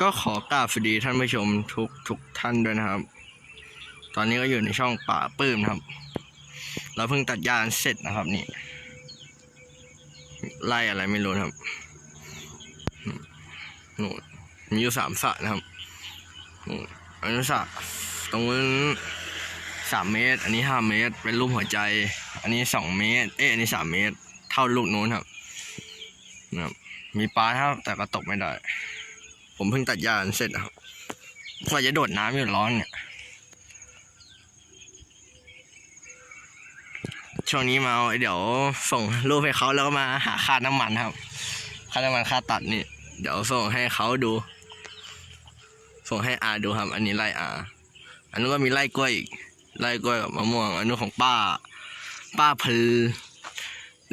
ก็ขอกราบสวัสดีท่านผู้ชมทุกทุกท่านด้วยนะครับ ตอนนี้ก็อยู่ในช่องป่าปื้มนะครับ เราเพิ่งตัดหญ้าเสร็จนะครับนี่ ไล่อะไรไม่รู้ครับนู่นมีอยู่สามสระนะครับนู่นอันนี้สระตรงนู้นสามเมตร อันนี้ห้าเมตร เป็นรูปหัวใจ อันนี้สองเมตร เอ๊ะอันนี้สามเมตร เท่าลูกนู้นครับนะครับ มีปลาครับ แต่ก็ตกไม่ได้ ผมเพิ่งตัดหญ้าเสร็จนะครับกว่าจะโดดน้ำอยู่ร้อนเนี่ย ช่วงนี้มาเดี๋ยวส่งรูปให้เขาแล้วก็มาหาค่าน้ำมันครับ ค่าน้ำมันค่าตัดนี่ เดี๋ยวส่งให้เขาดู ส่งให้อาดูครับ อันนี้ไล่อา อันนู้นก็มีไล่กล้วยอีก ไล่กล้วยกับมะม่วง อันนู้นของป้า ป้าเพล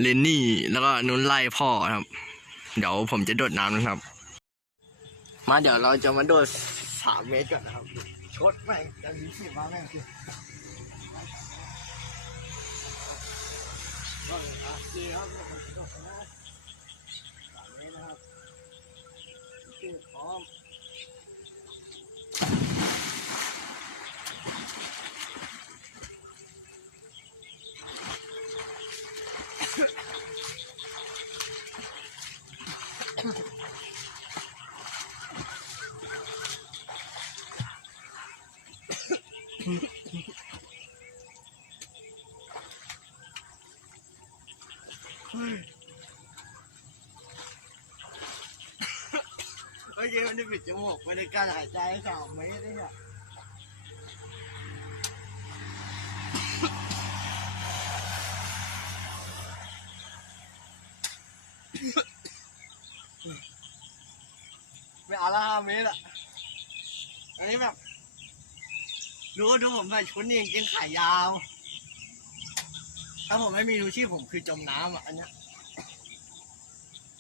เลนนี่ แล้วก็อันนู้นไล่พ่อครับ เดี๋ยวผมจะโดดน้ำนะครับ มาเดี๋ยวเราจะมาโดดสามเมตรก่อนนะครับ ชดแม่งจะมีสิบมาแม่งคือก็เลยอะดีครับ โดดนะสามเมตรนะครับขึ้นพร้อ มเมื่อกี้มันจะปิดจมูกไม่ได้การหายใจสามเมตรเนี่ยไม่เอาละห้าเมตรอะอันนี้แบบดูดูผมใส่ชุดนี่จริงขายาว ถ้าผมไม่มีรูชีพผมคือจมน้ำอะอันเนี้ย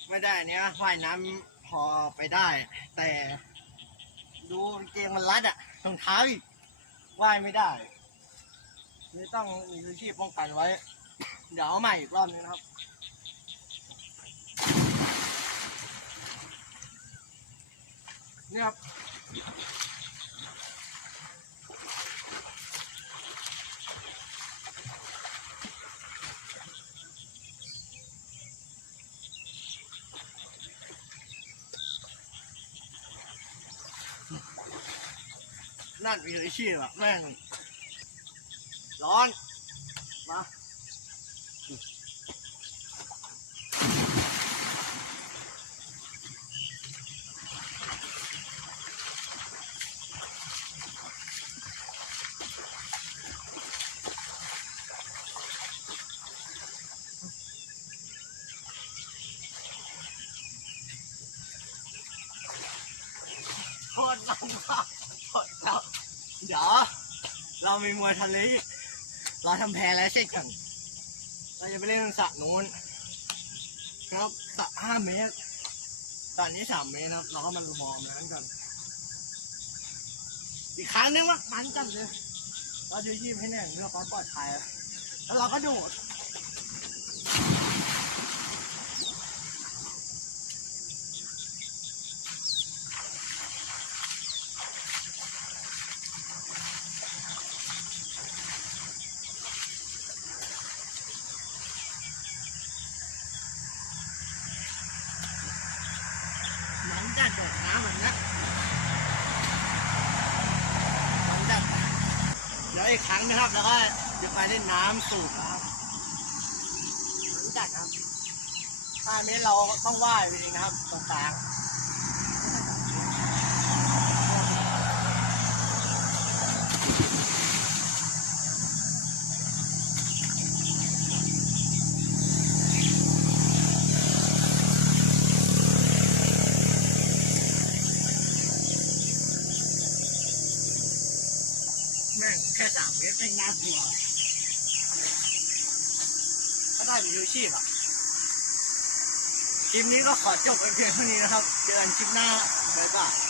ไม่ได้อันเนี้ยว่ายน้ำพอไปได้ แต่ดูกางเกงมันรัดอะรองเท้าอีกว่ายไม่ได้เลยต้องมีรูชีพป้องกันไว้ เดี๋ยวเอาใหม่อีกรอบนึงนะครับเนี่ยครับ นั่นมีเลยชีพอะแม่งร้อน มาโคตรมันมากโคตร เดี๋ยวเรามีมวยทะเลเราทำแพแล้วเช่นกัน เราจะไปเล่นสระนู้นครับสระห้าเมตรตอนนี้สามเมตรนะครับเราก็มามองนั้นกันอีกครั้งนึงว่ามันจังเลยเราจะยิ้มให้แน่เรื่อความปลอดภัยแล้วเราก็โดด มันจะโดดน้ำเหมือนนะมันจะเดี๋ยว อีกครั้งนะครับ แล้วก็จะไปเล่นน้ำสูบนะครับรู้จักครับห้าเมตรเราต้องว่ายไปเองนะครับ ตรงกลาง ม่งแค่สามเมตรไม่งน่ากลัวถ้าได้มีอาชีพอะคลิปนี้ก็ขอจบไปเพียงเท่านี้นะครับ เจอกันคลิปหน้าบ๊ายบาย